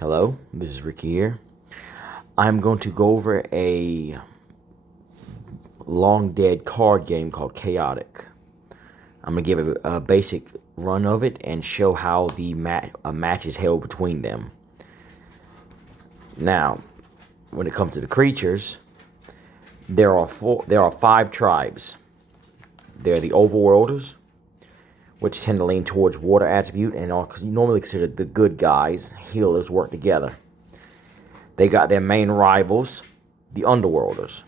Hello, this is Ricky here. I'm going to go over a long dead card game called Chaotic. I'm going to give a basic run of it and show how a match is held between them. Now, when it comes to the creatures, there are 5 tribes. They're the Overworlders, which tend to lean towards water attribute and are normally considered the good guys. Healers work together. They got their main rivals, the Underworlders.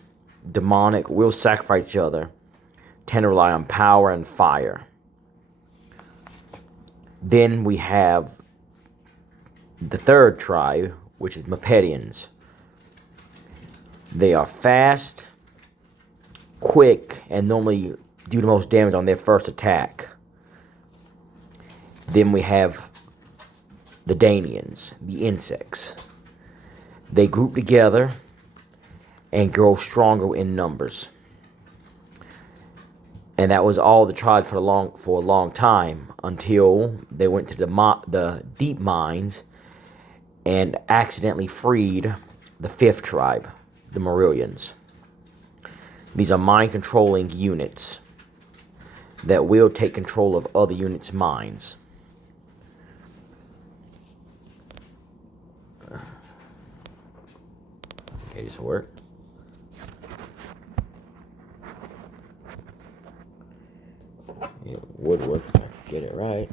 Demonic, will sacrifice each other, tend to rely on power and fire. Then we have the 3rd tribe, which is Mepedians. They are fast, quick, and normally do the most damage on their first attack. Then we have the Danians, the insects. They group together and grow stronger in numbers. And that was all the tribes for a long time until they went to the deep mines and accidentally freed the 5th tribe, the Marillions. These are mind-controlling units that will take control of other units' minds. Okay, this will work. It would work if I could get it right.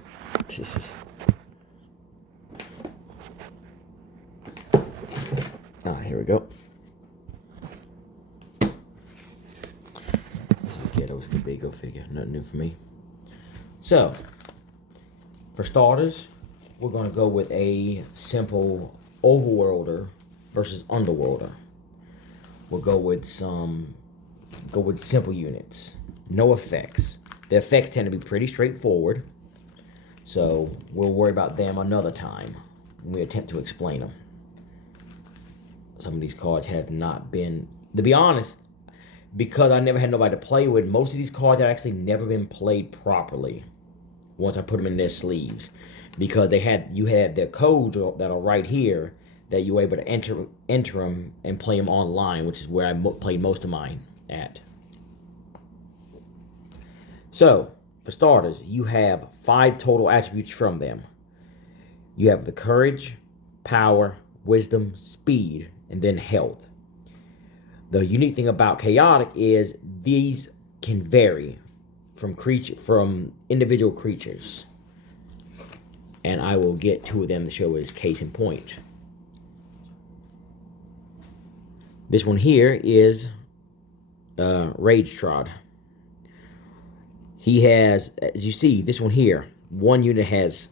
Here we go. This is ghetto, could be, go figure. Nothing new for me. So, for starters, we're going to go with a simple Overworlder versus Underworlder. We'll go with simple units. No effects. The effects tend to be pretty straightforward, so we'll worry about them another time when we attempt to explain them. Some of these cards have not been, to be honest, because I never had nobody to play with, most of these cards have actually never been played properly once I put them in their sleeves. Because you had their codes that are right here that you were able to enter them and play them online, which is where I played most of mine at. So, for starters, you have 5 total attributes from them. You have the courage, power, wisdom, speed, and then health. The unique thing about Chaotic is these can vary from individual creatures. And I will get 2 of them to show as case in point. This one here is Rage Trod. He has, as you see, this one here, one unit has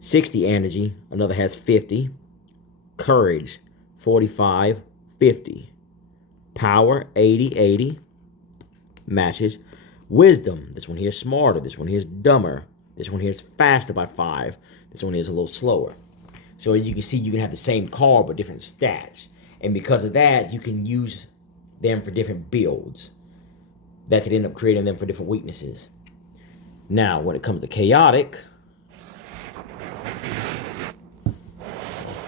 60 energy, another has 50. Courage, 45, 50. Power, 80. Matches. Wisdom, this one here is smarter, this one here is dumber. This one here is faster by 5. This one here is a little slower. So as you can see, you can have the same card but different stats. And because of that, you can use them for different builds. That could end up creating them for different weaknesses. Now, when it comes to Chaotic,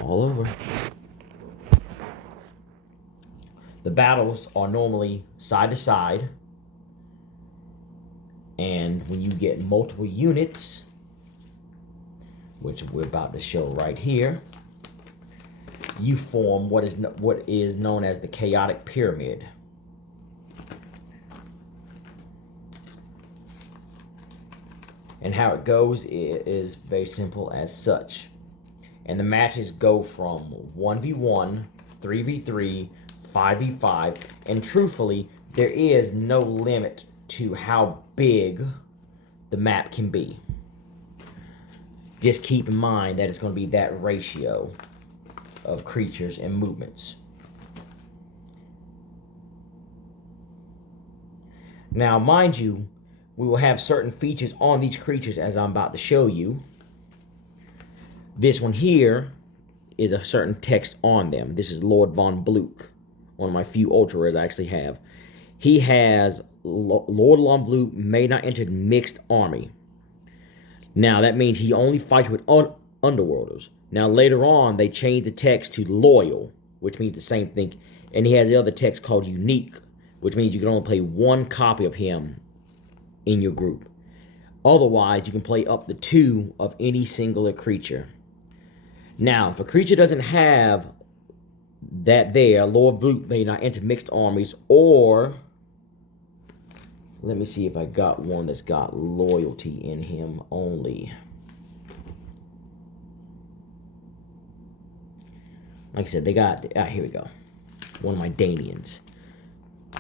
all over. The battles are normally side to side. And when you get multiple units, which we're about to show right here, you form what is known as the Chaotic Pyramid. And how it goes is very simple as such. And the matches go from 1v1, 3v3, 5v5, and truthfully, there is no limit to how big the map can be. Just keep in mind that it's going to be that ratio of creatures and movements. Now, mind you, we will have certain features on these creatures as I'm about to show you. This one here is a certain text on them. This is Lord Von Bluch, one of my few ultra rares I actually have. He has Lord Von Bluch may not enter mixed army. Now, that means he only fights with Underworlders. Now later on, they changed the text to loyal, which means the same thing. And he has the other text called unique, which means you can only play one copy of him in your group. Otherwise, you can play up to 2 of any singular creature. Now, if a creature doesn't have that there, Lord Vloot may not enter mixed armies, or let me see if I got one that's got loyalty in him only. Like I said, they got, here we go. One of my Danians.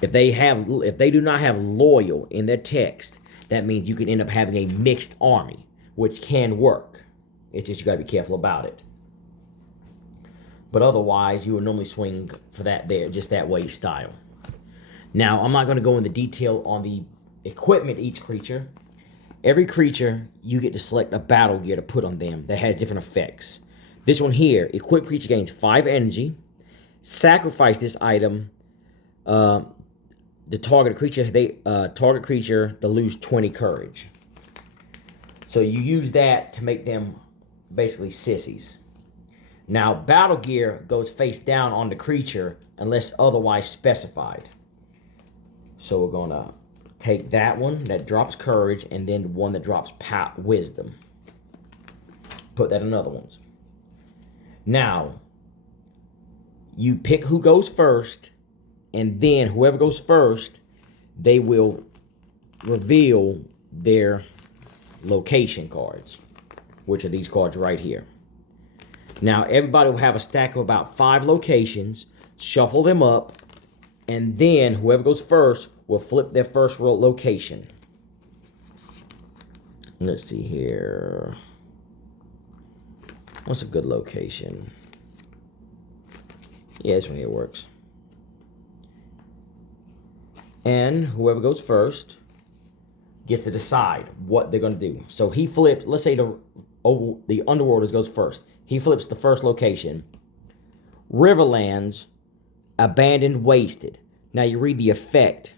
If they do not have loyal in their text, that means you can end up having a mixed army, which can work. It's just you got to be careful about it. But otherwise, you would normally swing for that there, just that way style. Now, I'm not going to go into detail on the equipment each creature. Every creature, you get to select a battle gear to put on them that has different effects. This one here, equipped creature gains 5 energy. Sacrifice this item. The target creature to lose 20 courage. So you use that to make them basically sissies. Now, battle gear goes face down on the creature unless otherwise specified. So we're going to take that one that drops courage and then the one that drops wisdom. Put that in other ones. Now, you pick who goes first, and then whoever goes first, they will reveal their location cards, which are these cards right here. Now, everybody will have a stack of about 5 locations, shuffle them up, and then whoever goes first will flip their first location. Let's see here. What's a good location? Yeah, this one here works. And whoever goes first gets to decide what they're going to do. So he flips, let's say the Underworlders goes first. He flips the first location. Riverlands, abandoned, wasted. Now you read the effect.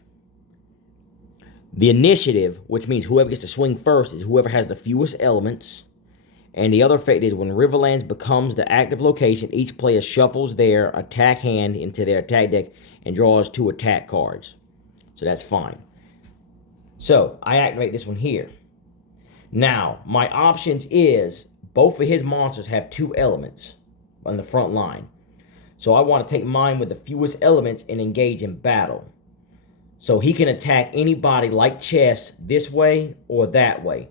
The initiative, which means whoever gets to swing first, is whoever has the fewest elements. And the other effect is when Riverlands becomes the active location, each player shuffles their attack hand into their attack deck and draws 2 attack cards. So that's fine. So I activate this one here. Now, my options is both of his monsters have 2 elements on the front line. So I want to take mine with the fewest elements and engage in battle. So he can attack anybody like chess this way or that way.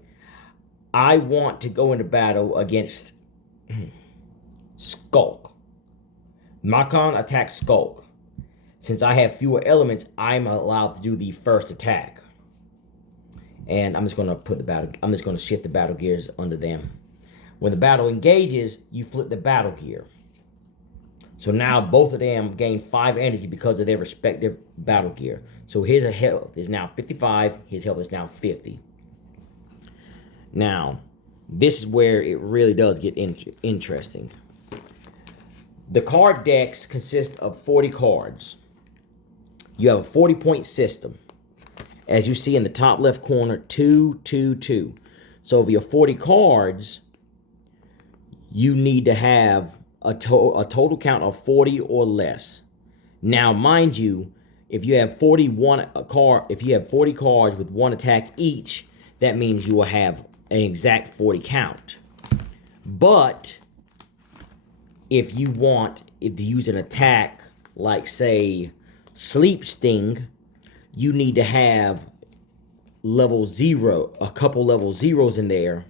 I want to go into battle against Skulk. Makon attacks Skulk. Since I have fewer elements, I'm allowed to do the first attack. And I'm just going to shift the battle gears under them. When the battle engages, you flip the battle gear. So now both of them gain 5 energy because of their respective battle gear. So his health is now 55, his health is now 50. Now, this is where it really does get interesting. The card decks consist of 40 cards. You have a 40-point system. As you see in the top left corner, 2, 2, 2. So of your 40 cards, you need to have a total count of 40 or less. Now, mind you, if you have 40 cards with 1 attack each, that means you will have an exact 40 count. But if you want to use an attack like, say, Sleep Sting, you need to have level 0, a couple level 0s in there.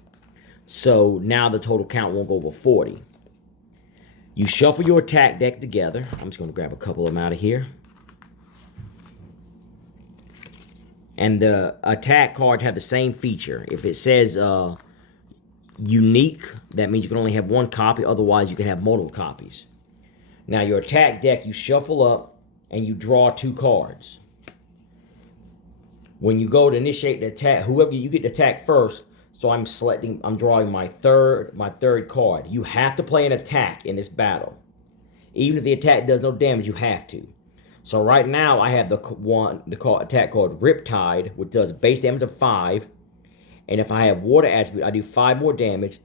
So now the total count won't go over 40. You shuffle your attack deck together. I'm just going to grab a couple of them out of here. And the attack cards have the same feature. If it says unique, that means you can only have 1 copy. Otherwise, you can have multiple copies. Now, your attack deck, you shuffle up and you draw 2 cards. When you go to initiate the attack, whoever you get to attack first. So I'm drawing my third card. You have to play an attack in this battle. Even if the attack does no damage, you have to. So right now I have the attack called Riptide, which does base damage of 5. And if I have water attribute, I do 5 more damage.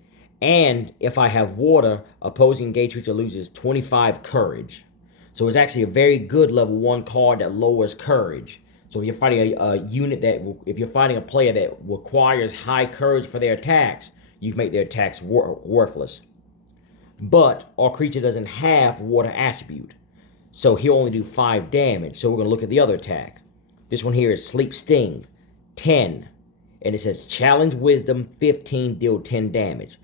And if I have water, opposing engaged creature loses 25 courage. So it's actually a very good level 1 card that lowers courage. So if you're fighting if you're fighting a player that requires high courage for their attacks, you can make their attacks worthless. But our creature doesn't have water attribute, so he'll only do 5 damage. So we're going to look at the other attack. This one here is Sleep Sting, 10. And it says Challenge Wisdom, 15, deal 10 damage.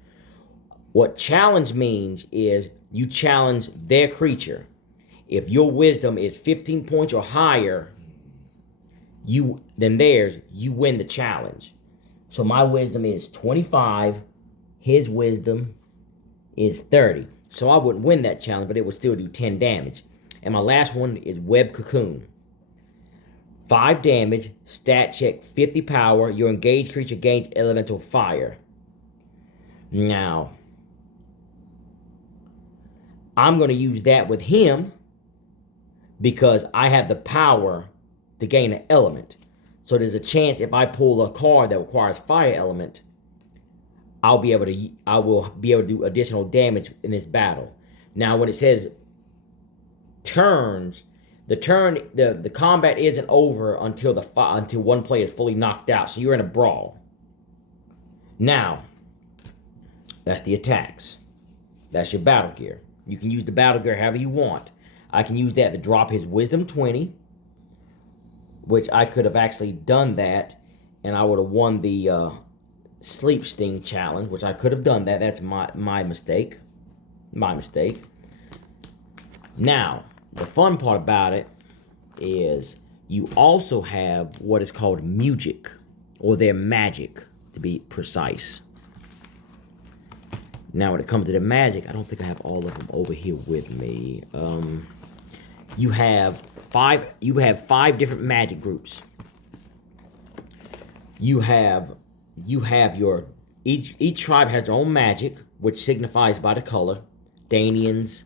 What challenge means is you challenge their creature. If your wisdom is 15 points or higher than theirs, you win the challenge. So my wisdom is 25, his wisdom is 30. So I wouldn't win that challenge, but it would still do 10 damage. And my last one is Web Cocoon. 5 damage, stat check, 50 power. Your engaged creature gains elemental fire. Now, I'm going to use that with him because I have the power to gain an element. So there's a chance if I pull a card that requires fire element, I will be able to do additional damage in this battle. Now, when it says turns, the combat isn't over until one player is fully knocked out. So you're in a brawl. Now, that's the attacks. That's your battle gear. You can use the battle gear however you want. I can use that to drop his wisdom 20, which I could have actually done that, and I would have won the Sleep Sting challenge, which I could have done that. That's my mistake. My mistake. Now, the fun part about it is you also have what is called music, or their magic, to be precise. Now, when it comes to the magic, I don't think I have all of them over here with me. You have 5 different magic groups. You have your each tribe has their own magic, which signifies by the color. Danians,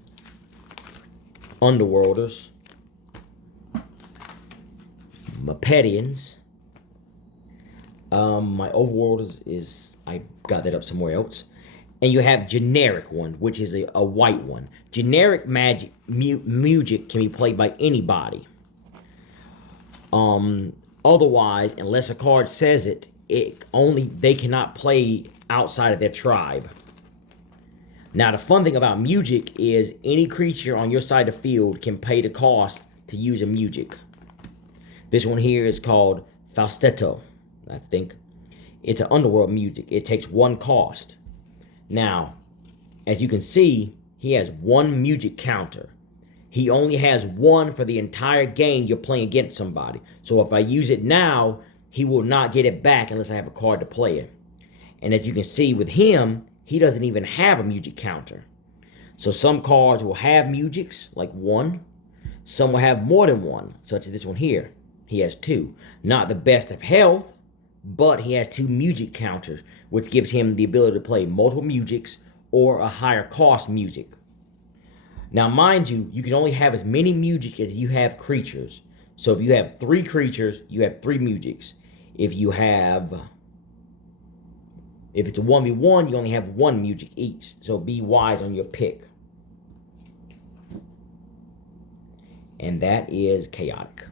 Underworlders, Mapedians. My Overworlders is I got that up somewhere else. And you have generic one, which is a white one. Generic magic music can be played by anybody. Otherwise, unless a card says it, they cannot play outside of their tribe. Now, the fun thing about music is any creature on your side of the field can pay the cost to use a music. This one here is called Falsetto, I think. It's an underworld music. It takes 1 cost. Now, as you can see, he has 1 music counter. He only has 1 for the entire game you're playing against somebody. So if I use it now, he will not get it back unless I have a card to play it. And as you can see with him, he doesn't even have a music counter. So some cards will have musics, like 1. Some will have more than 1, such as this one here. He has 2. Not the best of health, but he has 2 music counters, which gives him the ability to play multiple musics or a higher cost music. Now, mind you, you can only have as many music as you have creatures. So if you have 3 creatures, you have 3 musics. If it's a 1v1, you only have 1 music each. So be wise on your pick. And that is chaotic.